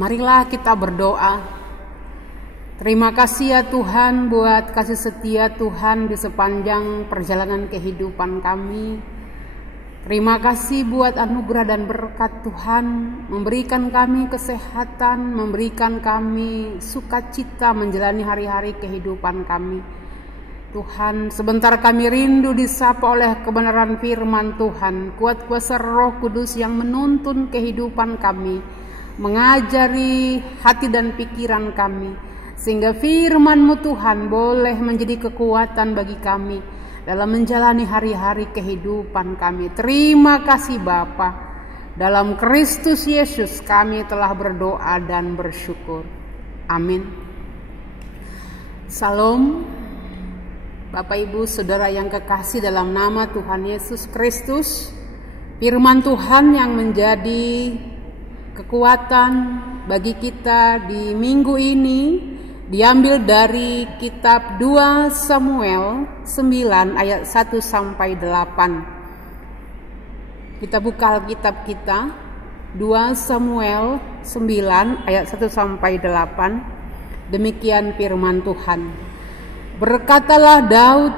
Marilah kita berdoa. Terima kasih ya Tuhan buat kasih setia Tuhan di sepanjang perjalanan kehidupan kami. Terima kasih buat anugerah dan berkat Tuhan, memberikan kami kesehatan, memberikan kami sukacita menjalani hari-hari kehidupan kami. Tuhan, sebentar kami rindu disapa oleh kebenaran firman Tuhan, kuat kuasa Roh Kudus yang menuntun kehidupan kami, mengajari hati dan pikiran kami, sehingga firman-Mu Tuhan boleh menjadi kekuatan bagi kami dalam menjalani hari-hari kehidupan kami. Terima kasih Bapa. Dalam Kristus Yesus kami telah berdoa dan bersyukur. Amin. Salam. Bapak Ibu Saudara yang kekasih dalam nama Tuhan Yesus Kristus, firman Tuhan yang menjadi kekuatan bagi kita di minggu ini diambil dari kitab 2 Samuel 9 ayat 1 sampai 8. Kita buka Alkitab kita 2 Samuel 9 ayat 1 sampai 8. Demikian firman Tuhan. Berkatalah Daud,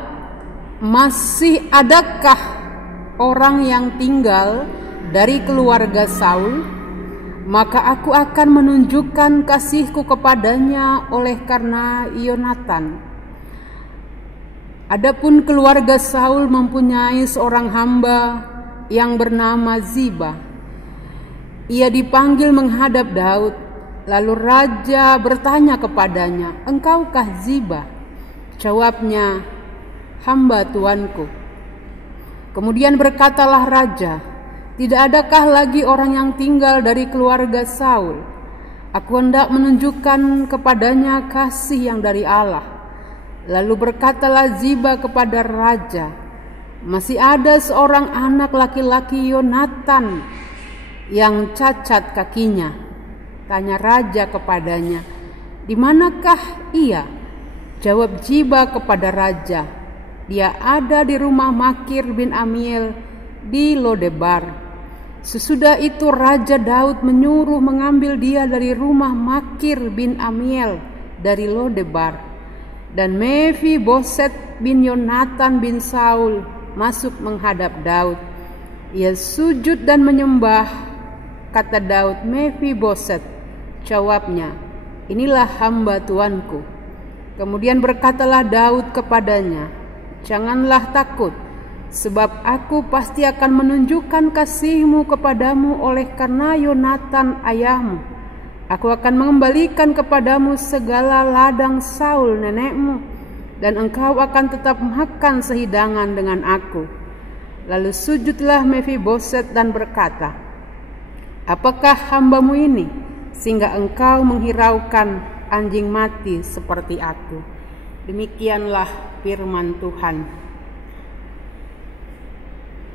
masih adakah orang yang tinggal dari keluarga Saul? Maka aku akan menunjukkan kasihku kepadanya oleh karena Yonatan. Adapun keluarga Saul mempunyai seorang hamba yang bernama Ziba. Ia dipanggil menghadap Daud. Lalu raja bertanya kepadanya, "Engkaukah Ziba?" Jawabnya, "Hamba tuanku." Kemudian berkatalah raja, "Tidak adakah lagi orang yang tinggal dari keluarga Saul? Aku hendak menunjukkan kepadanya kasih yang dari Allah." Lalu berkatalah Ziba kepada raja, "Masih ada seorang anak laki-laki Yonatan yang cacat kakinya." Tanya raja kepadanya, "Di manakah ia?" Jawab Ziba kepada raja, "Dia ada di rumah Makir bin Amiel di Lodebar." Sesudah itu Raja Daud menyuruh mengambil dia dari rumah Makir bin Amiel dari Lodebar. Dan Mephiboset bin Yonatan bin Saul masuk menghadap Daud. Ia sujud dan menyembah. Kata Daud, "Mephiboset." Jawabnya, "Inilah hamba tuanku." Kemudian berkatalah Daud kepadanya, "Janganlah takut, sebab aku pasti akan menunjukkan kasih-Mu kepadamu oleh karena Yonatan ayahmu. Aku akan mengembalikan kepadamu segala ladang Saul nenekmu, dan engkau akan tetap makan sehidangan dengan aku." Lalu sujudlah Mephiboset dan berkata, "Apakah hamba-Mu ini, sehingga engkau menghiraukan anjing mati seperti aku?" Demikianlah firman Tuhan.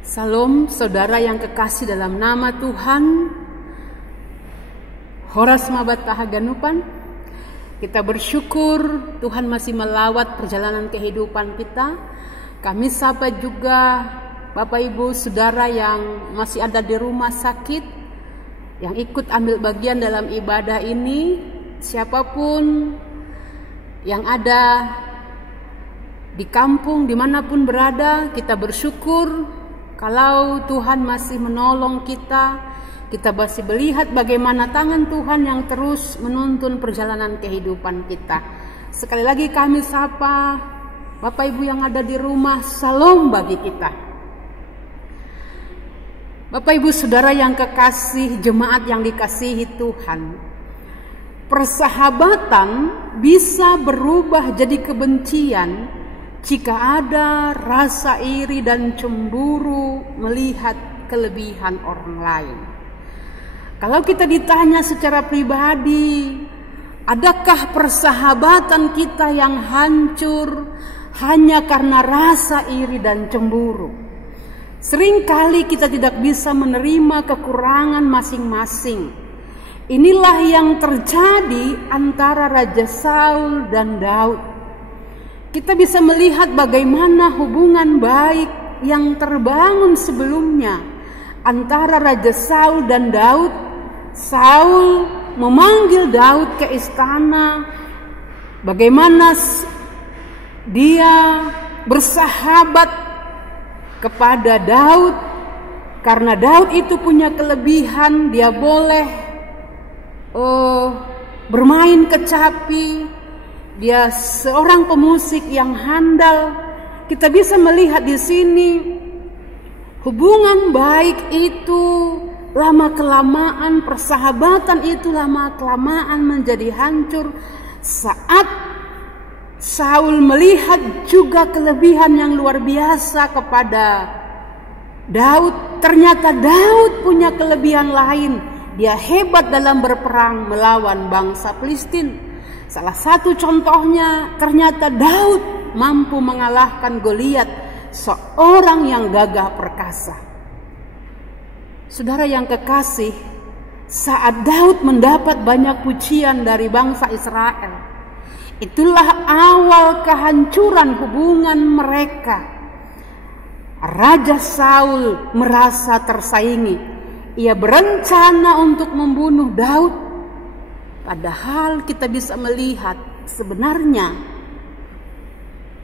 Salam saudara yang kekasih dalam nama Tuhan. Horas mabat tahaganupan. Kita bersyukur Tuhan masih melawat perjalanan kehidupan kita. Kami sapa juga Bapak Ibu Saudara yang masih ada di rumah sakit, yang ikut ambil bagian dalam ibadah ini. Siapapun yang ada di kampung, dimanapun berada, kita bersyukur kalau Tuhan masih menolong kita. Kita masih melihat bagaimana tangan Tuhan yang terus menuntun perjalanan kehidupan kita. Sekali lagi kami sapa Bapak Ibu yang ada di rumah, salam bagi kita. Bapak Ibu Saudara yang kekasih, jemaat yang dikasihi Tuhan, persahabatan bisa berubah jadi kebencian jika ada rasa iri dan cemburu melihat kelebihan orang lain. Kalau kita ditanya secara pribadi, adakah persahabatan kita yang hancur hanya karena rasa iri dan cemburu? Seringkali kita tidak bisa menerima kekurangan masing-masing. Inilah yang terjadi antara Raja Saul dan Daud. Kita bisa melihat bagaimana hubungan baik yang terbangun sebelumnya antara Raja Saul dan Daud. Saul memanggil Daud ke istana, bagaimana dia bersahabat kepada Daud, karena Daud itu punya kelebihan, dia boleh bermain kecapi, dia seorang pemusik yang handal. Kita bisa melihat di sini hubungan baik itu lama kelamaan, persahabatan itu lama kelamaan menjadi hancur saat Saul melihat juga kelebihan yang luar biasa kepada Daud. Ternyata Daud punya kelebihan lain. Dia hebat dalam berperang melawan bangsa Filistin. Salah satu contohnya, ternyata Daud mampu mengalahkan Goliat, seorang yang gagah perkasa. Saudara yang kekasih, saat Daud mendapat banyak pujian dari bangsa Israel, itulah awal kehancuran hubungan mereka. Raja Saul merasa tersaingi. Ia berencana untuk membunuh Daud. Padahal kita bisa melihat sebenarnya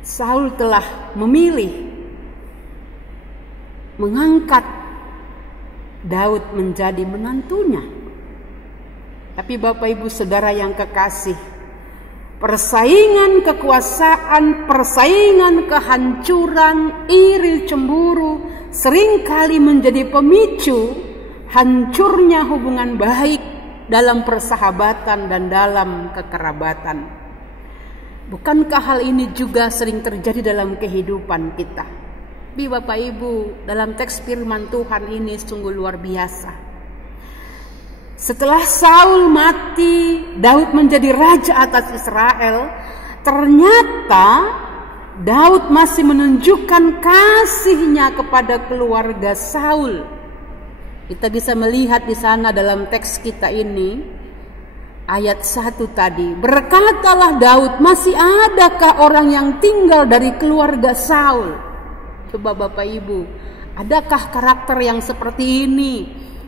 Saul telah memilih mengangkat Daud menjadi menantunya. Tapi Bapak Ibu Saudara yang kekasih, persaingan kekuasaan, persaingan kehancuran, iri, cemburu seringkali menjadi pemicu hancurnya hubungan baik dalam persahabatan dan dalam kekerabatan. Bukankah hal ini juga sering terjadi dalam kehidupan kita? Bapak Ibu, dalam teks firman Tuhan ini sungguh luar biasa. Setelah Saul mati, Daud menjadi raja atas Israel. Ternyata Daud masih menunjukkan kasihnya kepada keluarga Saul. Kita bisa melihat di sana dalam teks kita ini, ayat 1 tadi. Berkatalah Daud, masih adakah orang yang tinggal dari keluarga Saul? Coba Bapak Ibu, adakah karakter yang seperti ini?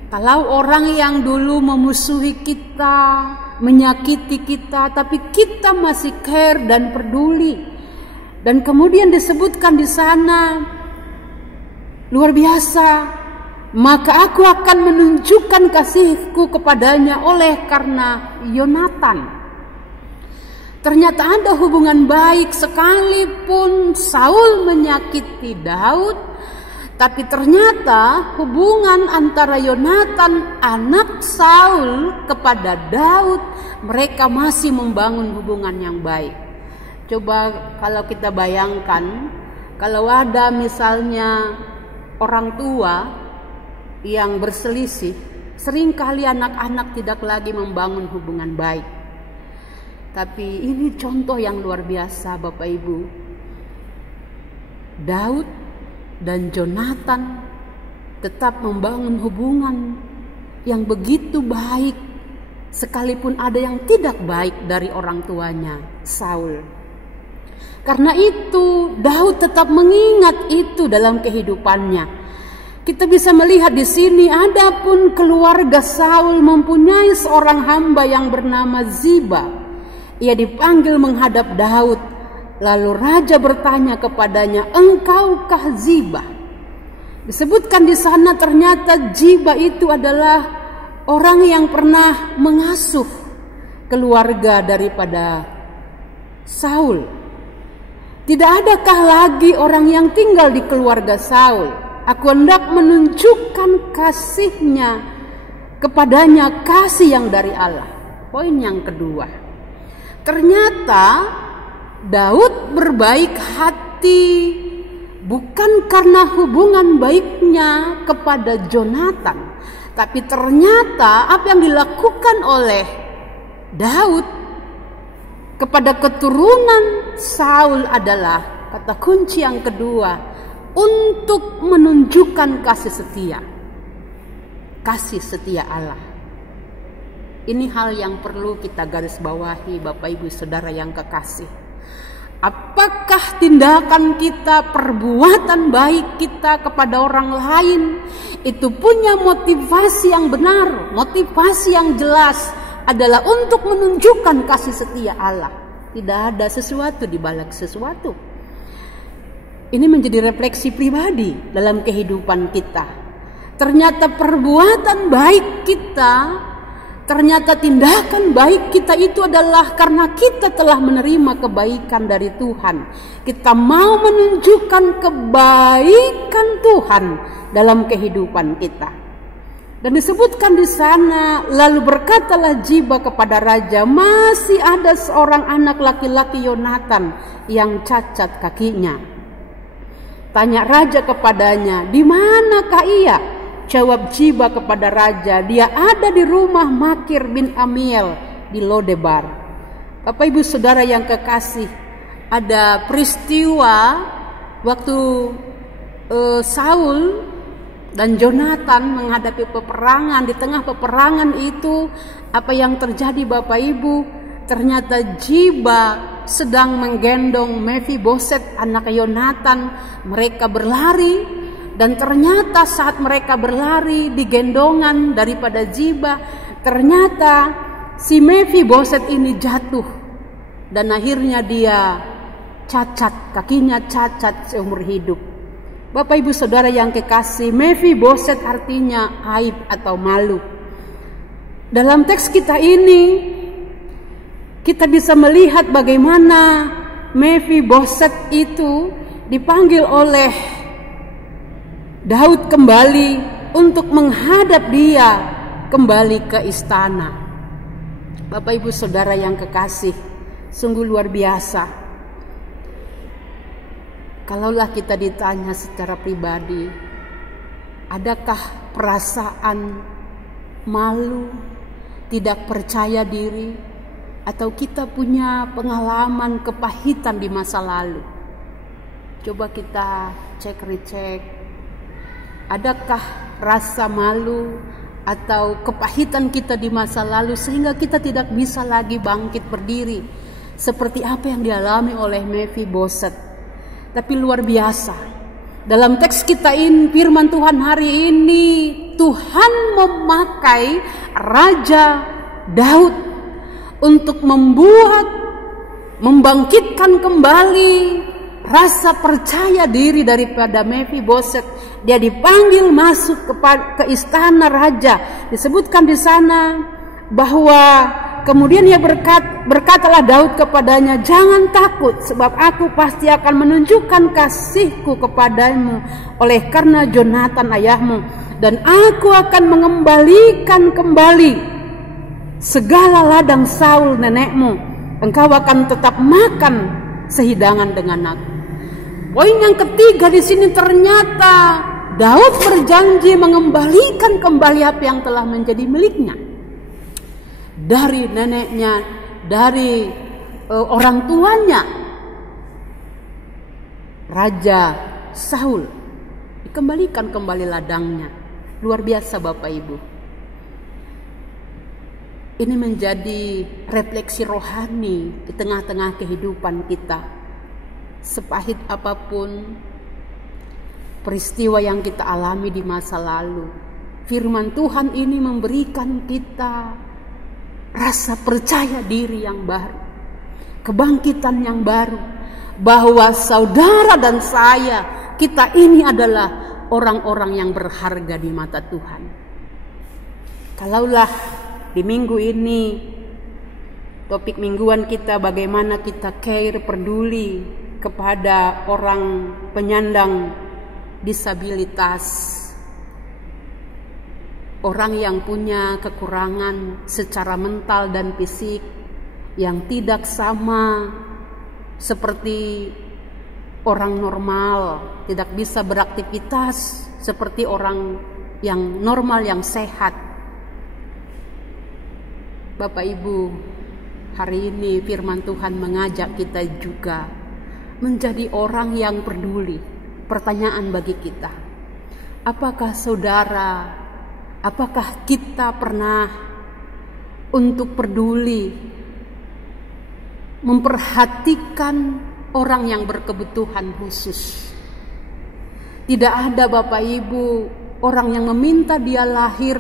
Kalau orang yang dulu memusuhi kita, menyakiti kita, tapi kita masih care dan peduli. Dan kemudian disebutkan di sana, luar biasa, maka aku akan menunjukkan kasihku kepadanya oleh karena Yonatan. Ternyata ada hubungan baik, sekalipun Saul menyakiti Daud, tapi ternyata hubungan antara Yonatan anak Saul kepada Daud, mereka masih membangun hubungan yang baik. Coba kalau kita bayangkan, kalau ada misalnya orang tua yang berselisih, seringkali anak-anak tidak lagi membangun hubungan baik. Tapi ini contoh yang luar biasa Bapak Ibu. Daud dan Yonatan tetap membangun hubungan yang begitu baik, sekalipun ada yang tidak baik dari orang tuanya, Saul. Karena itu Daud tetap mengingat itu dalam kehidupannya. Kita bisa melihat di sini, adapun keluarga Saul mempunyai seorang hamba yang bernama Ziba. Ia dipanggil menghadap Daud. Lalu raja bertanya kepadanya, "Engkaukah Ziba?" Disebutkan di sana ternyata Ziba itu adalah orang yang pernah mengasuh keluarga daripada Saul. Tidak adakah lagi orang yang tinggal di keluarga Saul? Aku hendak menunjukkan kasihnya kepadanya, kasih yang dari Allah. Poin yang kedua, ternyata Daud berbaik hati bukan karena hubungan baiknya kepada Yonatan, tapi ternyata apa yang dilakukan oleh Daud kepada keturunan Saul adalah kata kunci yang kedua, untuk menunjukkan kasih setia Allah. Ini hal yang perlu kita garis bawahi Bapak Ibu Saudara yang kekasih. Apakah tindakan kita, perbuatan baik kita kepada orang lain itu punya motivasi yang benar, motivasi yang jelas, adalah untuk menunjukkan kasih setia Allah. Tidak ada sesuatu di balik sesuatu. Ini menjadi refleksi pribadi dalam kehidupan kita. Ternyata perbuatan baik kita, ternyata tindakan baik kita itu adalah karena kita telah menerima kebaikan dari Tuhan. Kita mau menunjukkan kebaikan Tuhan dalam kehidupan kita. Dan disebutkan di sana, lalu berkatalah Ziba kepada raja, masih ada seorang anak laki-laki Yonatan yang cacat kakinya. Tanya raja kepadanya, di manakah ia? Jawab Ziba kepada raja, dia ada di rumah Makir bin Amiel di Lodebar. Bapak Ibu Saudara yang kekasih, ada peristiwa waktu Saul dan Jonathan menghadapi peperangan. Di tengah peperangan itu, apa yang terjadi Bapak Ibu? Ternyata Ziba sedang menggendong Mephiboset anak Yonatan. Mereka berlari, dan ternyata saat mereka berlari di gendongan daripada Ziba, ternyata si Mephiboset ini jatuh, dan akhirnya dia cacat, kakinya cacat seumur hidup. Bapak Ibu Saudara yang kekasih, Mephiboset artinya aib atau malu. Dalam teks kita ini, kita bisa melihat bagaimana Mephiboset itu dipanggil oleh Daud kembali untuk menghadap dia kembali ke istana. Bapak Ibu Saudara yang kekasih, sungguh luar biasa. Kalaulah kita ditanya secara pribadi, adakah perasaan malu, tidak percaya diri, atau kita punya pengalaman kepahitan di masa lalu? Coba kita cek-recek. Adakah rasa malu atau kepahitan kita di masa lalu sehingga kita tidak bisa lagi bangkit berdiri seperti apa yang dialami oleh Mephiboset? Tapi luar biasa, dalam teks kita ini, firman Tuhan hari ini, Tuhan memakai Raja Daud untuk membangkitkan kembali rasa percaya diri daripada Mephiboset. Dia dipanggil masuk ke istana raja. Disebutkan di sana bahwa kemudian ia berkatalah Daud kepadanya, jangan takut, sebab aku pasti akan menunjukkan kasihku kepadamu oleh karena Jonathan ayahmu, dan aku akan mengembalikan kembali segala ladang Saul nenekmu. Engkau akan tetap makan sehidangan dengan aku. Poin yang ketiga di sini, ternyata Daud berjanji mengembalikan kembali apa yang telah menjadi miliknya dari neneknya, dari orang tuanya, Raja Saul. Dikembalikan kembali ladangnya. Luar biasa Bapak Ibu. Ini menjadi refleksi rohani di tengah-tengah kehidupan kita. Sepahit apapun peristiwa yang kita alami di masa lalu, firman Tuhan ini memberikan kita rasa percaya diri yang baru, kebangkitan yang baru, bahwa saudara dan saya, kita ini adalah orang-orang yang berharga di mata Tuhan. Kalaulah di minggu ini topik mingguan kita bagaimana kita care, peduli kepada orang penyandang disabilitas, orang yang punya kekurangan secara mental dan fisik yang tidak sama seperti orang normal, tidak bisa beraktivitas seperti orang yang normal, yang sehat. Bapak Ibu, hari ini firman Tuhan mengajak kita juga menjadi orang yang peduli. Pertanyaan bagi kita, apakah saudara, apakah kita pernah untuk peduli, memperhatikan orang yang berkebutuhan khusus? Tidak ada Bapak Ibu orang yang meminta dia lahir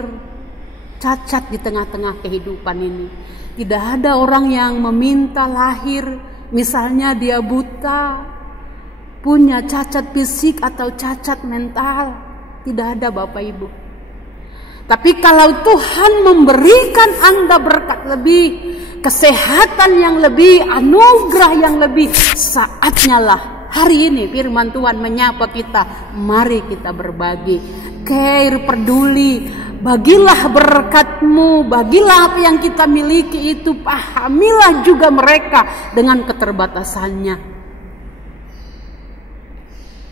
cacat di tengah-tengah kehidupan ini. Tidak ada orang yang meminta lahir, misalnya dia buta, punya cacat fisik atau cacat mental. Tidak ada Bapak Ibu. Tapi kalau Tuhan memberikan Anda berkat lebih, kesehatan yang lebih, anugerah yang lebih, saatnya lah hari ini firman Tuhan menyapa kita. Mari kita berbagi, care, peduli, bagilah berkatmu, bagilah apa yang kita miliki itu, pahamilah juga mereka dengan keterbatasannya.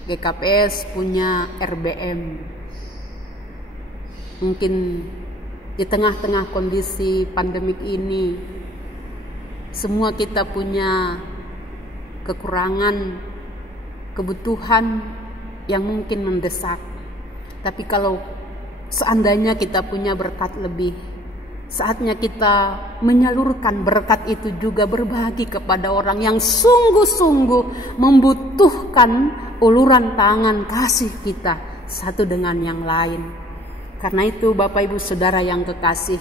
GKPS punya RBM. Mungkin di tengah-tengah kondisi pandemik ini, semua kita punya kekurangan, kebutuhan yang mungkin mendesak. Tapi kalau seandainya kita punya berkat lebih, saatnya kita menyalurkan berkat itu juga, berbagi kepada orang yang sungguh-sungguh membutuhkan uluran tangan kasih kita satu dengan yang lain. Karena itu Bapak Ibu Saudara yang kekasih,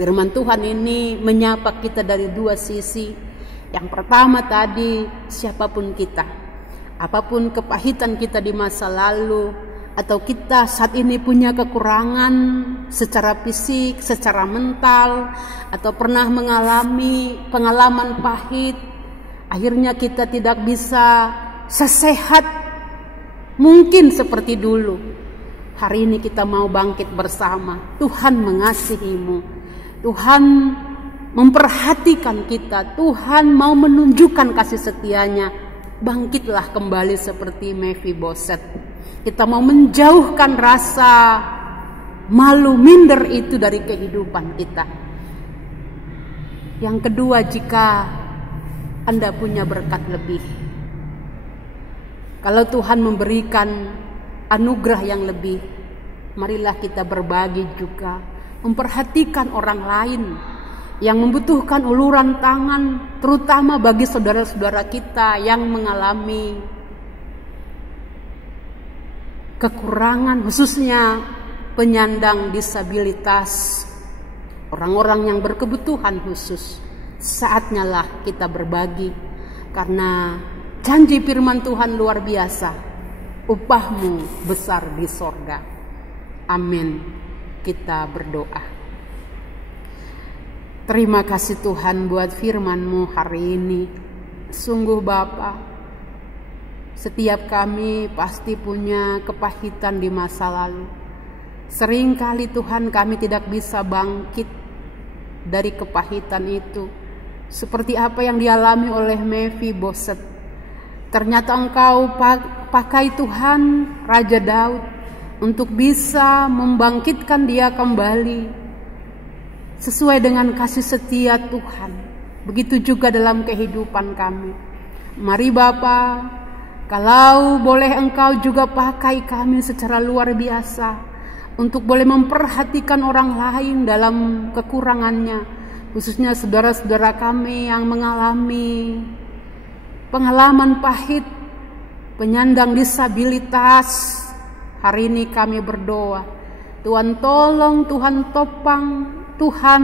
firman Tuhan ini menyapa kita dari dua sisi. Yang pertama tadi, siapapun kita, apapun kepahitan kita di masa lalu, atau kita saat ini punya kekurangan secara fisik, secara mental, atau pernah mengalami pengalaman pahit, akhirnya kita tidak bisa sesehat mungkin seperti dulu. Hari ini kita mau bangkit bersama. Tuhan mengasihimu, Tuhan memperhatikan kita, Tuhan mau menunjukkan kasih setianya. Bangkitlah kembali seperti Mephiboset. Kita mau menjauhkan rasa malu minder itu dari kehidupan kita. Yang kedua, jika Anda punya berkat lebih, kalau Tuhan memberikan anugerah yang lebih, marilah kita berbagi juga, memperhatikan orang lain yang membutuhkan uluran tangan, terutama bagi saudara-saudara kita yang mengalami kekurangan, khususnya penyandang disabilitas, orang-orang yang berkebutuhan khusus. Saatnya lah kita berbagi, karena janji firman Tuhan luar biasa, upahmu besar di sorga. Amin. Kita berdoa. Terima kasih Tuhan buat firman-Mu hari ini. Sungguh Bapa, setiap kami pasti punya kepahitan di masa lalu. Seringkali Tuhan kami tidak bisa bangkit dari kepahitan itu, seperti apa yang dialami oleh Mephiboset. Ternyata Engkau pakai Tuhan Raja Daud untuk bisa membangkitkan dia kembali sesuai dengan kasih setia Tuhan. Begitu juga dalam kehidupan kami. Mari Bapa, kalau boleh Engkau juga pakai kami secara luar biasa untuk boleh memperhatikan orang lain dalam kekurangannya, khususnya saudara-saudara kami yang mengalami pengalaman pahit, penyandang disabilitas. Hari ini kami berdoa, Tuhan tolong, Tuhan topang, Tuhan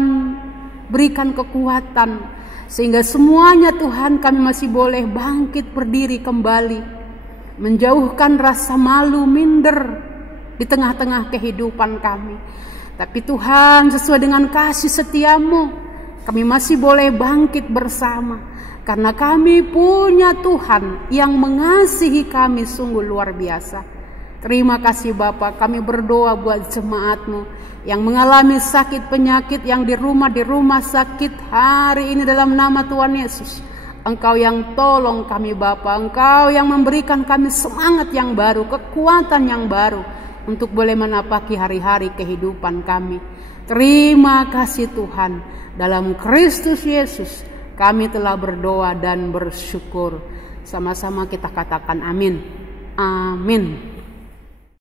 berikan kekuatan, sehingga semuanya Tuhan kami masih boleh bangkit berdiri kembali, menjauhkan rasa malu minder di tengah-tengah kehidupan kami. Tapi Tuhan, sesuai dengan kasih setiamu, kami masih boleh bangkit bersama. Karena kami punya Tuhan yang mengasihi kami sungguh luar biasa. Terima kasih Bapa, kami berdoa buat jemaat-Mu yang mengalami sakit penyakit, yang di rumah sakit hari ini dalam nama Tuhan Yesus. Engkau yang tolong kami Bapa, Engkau yang memberikan kami semangat yang baru, kekuatan yang baru untuk boleh menapaki hari-hari kehidupan kami. Terima kasih Tuhan, dalam Kristus Yesus kami telah berdoa dan bersyukur. Sama-sama kita katakan amin. Amin.